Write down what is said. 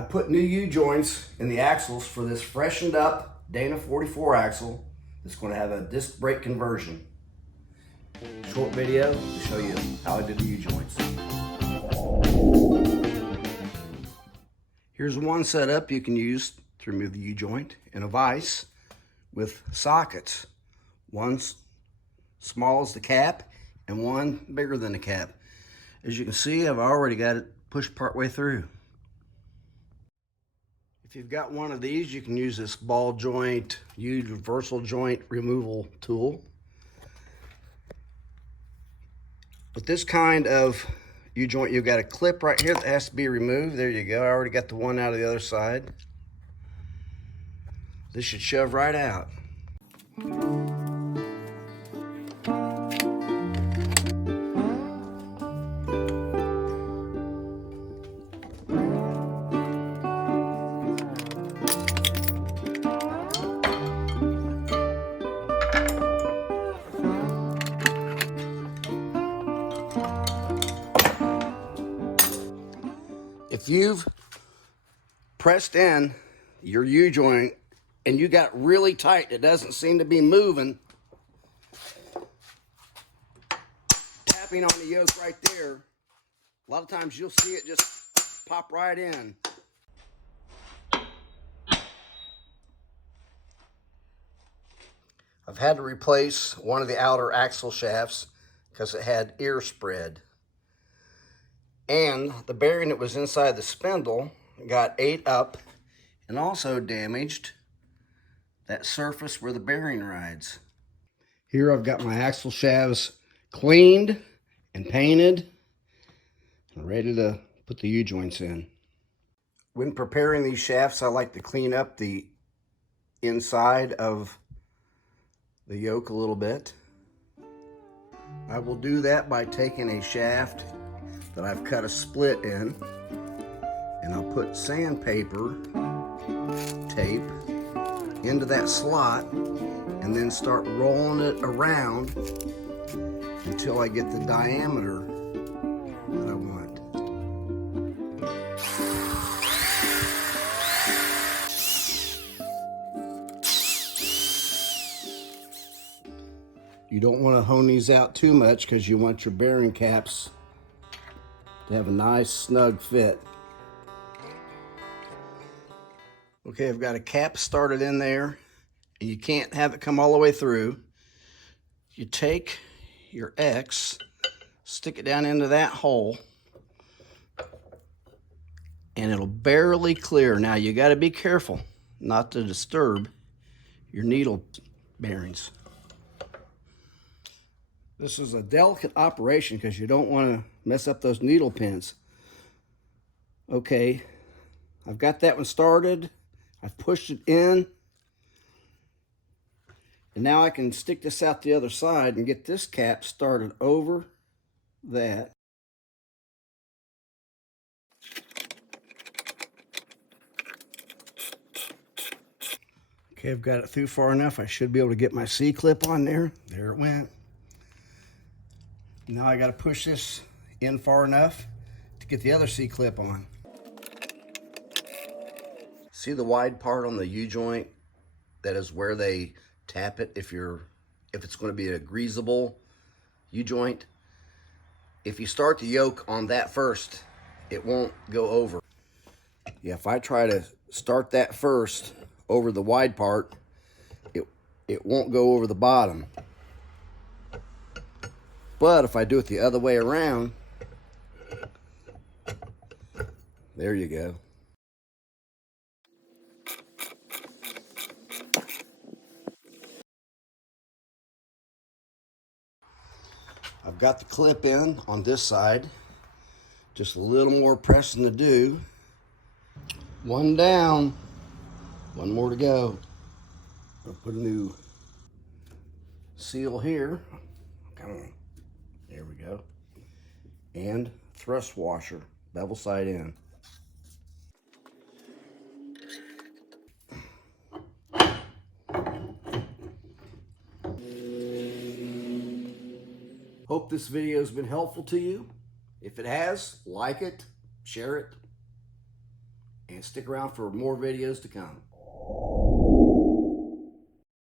I put new U-joints in the axles for this freshened up Dana 44 axle that's going to have a disc brake conversion. Short video to show you how I did the U-joints. Here's one setup you can use to remove the U-joint in a vise with sockets. One small as the cap and one bigger than the cap. As you can see, I've already got it pushed part way through. If you've got one of these, you can use this ball joint, universal joint removal tool. With this kind of U-joint, you've got a clip right here that has to be removed. There you go. I already got the one out of the other side. This should shove right out. If you've pressed in your U-joint and you got really tight, it doesn't seem to be moving, tapping on the yoke right there, a lot of times you'll see it just pop right in. I've had to replace one of the outer axle shafts because it had ear spread. And the bearing that was inside the spindle got ate up and also damaged that surface where the bearing rides. Here I've got my axle shafts cleaned and painted and ready to put the U-joints in. When preparing these shafts, I like to clean up the inside of the yoke a little bit. I will do that by taking a shaft that I've cut a split in, and I'll put sandpaper tape into that slot and then start rolling it around until I get the diameter that I want. You don't want to hone these out too much because you want your bearing caps to have a nice snug fit. Okay, I've got a cap started in there, and you can't have it come all the way through. You take your X, stick it down into that hole, and it'll barely clear. Now you got to be careful not to disturb your needle bearings. This is a delicate operation because you don't want to mess up those needle pins. Okay, I've got that one started. I've pushed it in. And now I can stick this out the other side and get this cap started over that. Okay, I've got it through far enough. I should be able to get my C-clip on there. There it went. Now I got to push this in far enough to get the other C-clip on. See the wide part on the U-joint? That is where they tap it if it's going to be a greasable U-joint. If you start the yoke on that first, it won't go over. Yeah, if I try to start that first over the wide part, it won't go over the bottom. But if I do it the other way around, there you go. I've got the clip in on this side. Just a little more pressing to do. One down, one more to go. I'll put a new seal here. Come on. There we go. And thrust washer, bevel side in. Hope this video has been helpful to you. If it has, like it, share it, and and stick around for more videos to come.